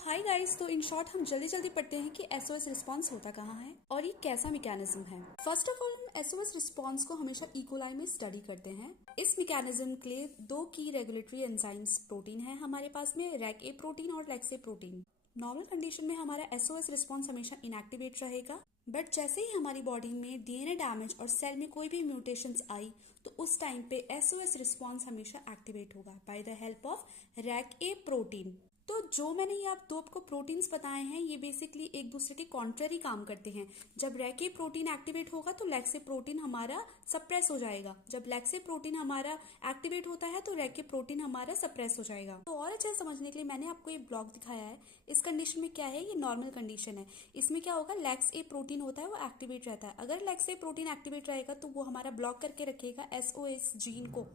Hi guys, तो in short हम जल्दी जल्दी पढ़ते हैं कि एसओएस रिस्पांस होता कहाँ है और ये कैसा मैकेनिज्म है। फर्स्ट ऑफ ऑल हम एसओएस रिस्पांस को हमेशा इकोलाई में स्टडी करते हैं। इस मैकेनिज्म के लिए दो की रेगुलेटरी एंजाइम्स प्रोटीन है हमारे पास में, रैक ए प्रोटीन और लैक्स ए प्रोटीन। नॉर्मल कंडीशन में हमारा एसओएस रिस्पांस हमेशा इनएक्टिवेट रहेगा, बट जैसे ही हमारी बॉडी में डीएनए डैमेज और सेल में कोई भी म्यूटेशंस आई तो उस टाइम पे एसओएस रिस्पांस हमेशा एक्टिवेट होगा by the help of rack A protein. तो जो मैंने ये आप दो आपको प्रोटीन्स बताए हैं ये बेसिकली एक दूसरे के कॉन्ट्ररी काम करते हैं। जब रैक ए प्रोटीन एक्टिवेट होगा तो लैक्स ए प्रोटीन हमारा सप्रेस हो जाएगा, जब लैक्स ए प्रोटीन हमारा एक्टिवेट होता है तो रैक ए प्रोटीन हमारा सप्रेस हो जाएगा। तो और अच्छा समझने के लिए मैंने आपको ये ब्लॉक दिखाया है। इस कंडीशन में क्या है, ये नॉर्मल कंडीशन है। इसमें क्या होगा, लैक्स ए प्रोटीन होता है वो एक्टिवेट रहता है। अगर लैक्स ए प्रोटीन एक्टिवेट रहेगा तो वो हमारा ब्लॉक करके रखेगा एसओएस जीन को।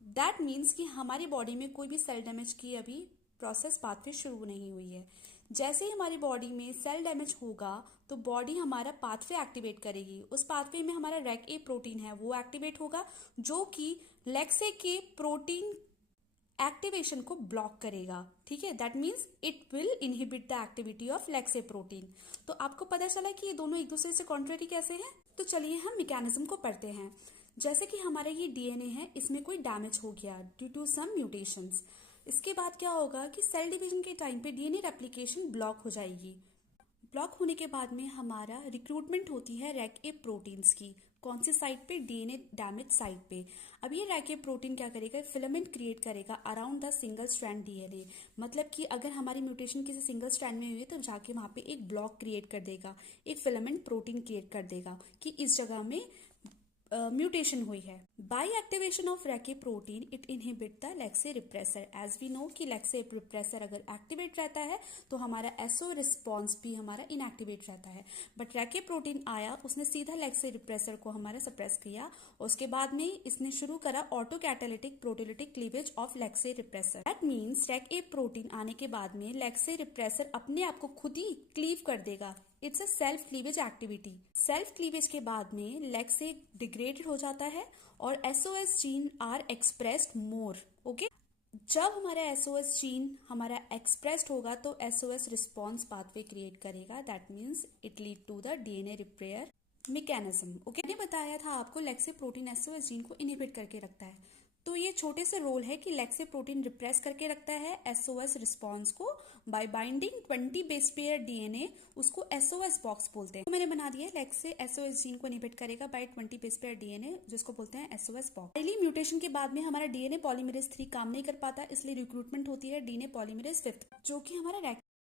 दैट मीन्स कि हमारी बॉडी में कोई भी सेल डैमेज की अभी प्रोसेस पाथवे शुरू नहीं हुई है। जैसे ही हमारी बॉडी में सेल डैमेज होगा तो बॉडी हमारा पाथवे एक्टिवेट करेगी। उस पाथवे में हमारा रैक ए प्रोटीन है वो एक्टिवेट होगा जो कि लैक्स ए के प्रोटीन एक्टिवेशन को ब्लॉक करेगा। ठीक है, that means it will inhibit the activity of lex A protein. तो आपको पता चला कि ये दोनों एक दूसरे से कॉन्ट्ररी कैसे हैं। तो चलिए हम मैकेनिज्म को पढ़ते हैं। जैसे कि हमारा ये डीएनए है, इसमें कोई डैमेज हो गया ड्यू टू सम म्यूटेशंस। इसके बाद क्या होगा कि सेल डिवीजन के टाइम पे डीएनए रेप्लिकेशन ब्लॉक हो जाएगी। ब्लॉक होने के बाद में हमारा रिक्रूटमेंट होती है रैक ए प्रोटीन्स की। कौन सी साइट पे, डीएनए डैमेज साइट पे। अब ये रैक ए प्रोटीन क्या करेगा, फिलामेंट क्रिएट करेगा around the single strand DNA. मतलब कि अगर हमारी म्यूटेशन किसी सिंगल स्ट्रैंड में हुई है तो जाके वहां पे एक ब्लॉक क्रिएट कर देगा, एक फिलामेंट प्रोटीन क्रिएट कर देगा कि इस जगह में म्यूटेशन हुई है। By activation of rack A protein it inhibit the lakhs A repressor. As we know कि लैक्स ए रिप्रेसर अगर एक्टिवेट रहता है तो हमारा एसओ रिस्पॉन्स भी हमारा इनएक्टिवेट रहता है। बट रैक ए प्रोटीन आया, उसने सीधा लैक्स ए रिप्रेसर को हमारा सप्रेस किया और उसके बाद में इसने शुरू करा auto catalytic proteolytic cleavage of lex A repressor. That means rec A protein आने के बाद में लैक्स ए रिप्रेसर अपने आप को खुद ही क्लीव कर देगा। It's a self cleavage activity. Self cleavage के बाद में लैक्स ए डिग्रेडेड हो जाता है और SOS gene are expressed more. Okay, जब हमारा एसओएस जीन हमारा एक्सप्रेस्ड होगा तो एसओएस रिस्पॉन्स पाथवे क्रिएट करेगा। That means it lead to the DNA repair mechanism. Okay, मैंने बताया था आपको LexA protein SOS gene को इनहिबिट करके रखता है। तो ये छोटे से रोल है कि लैक्स ए प्रोटीन रिप्रेस करके रखता है एसओएस रिस्पॉन्स को bye binding 20 base pair DNA. उसको एसओएस बॉक्स बोलते हैं। तो मैंने बना दिया लैक्स ए एसओएस जीन को इनहिबिट करेगा बाय 20 बेस पेयर डीएनए, जिसको बोलते हैं एसओएस बॉक्स। पहली म्यूटेशन के बाद में हमारा डीएनए पॉलीमरेज 3 काम नहीं कर पाता, इसलिए रिक्रूटमेंट होती है डीएनए पॉलीमरेज 5, जो कि हमारा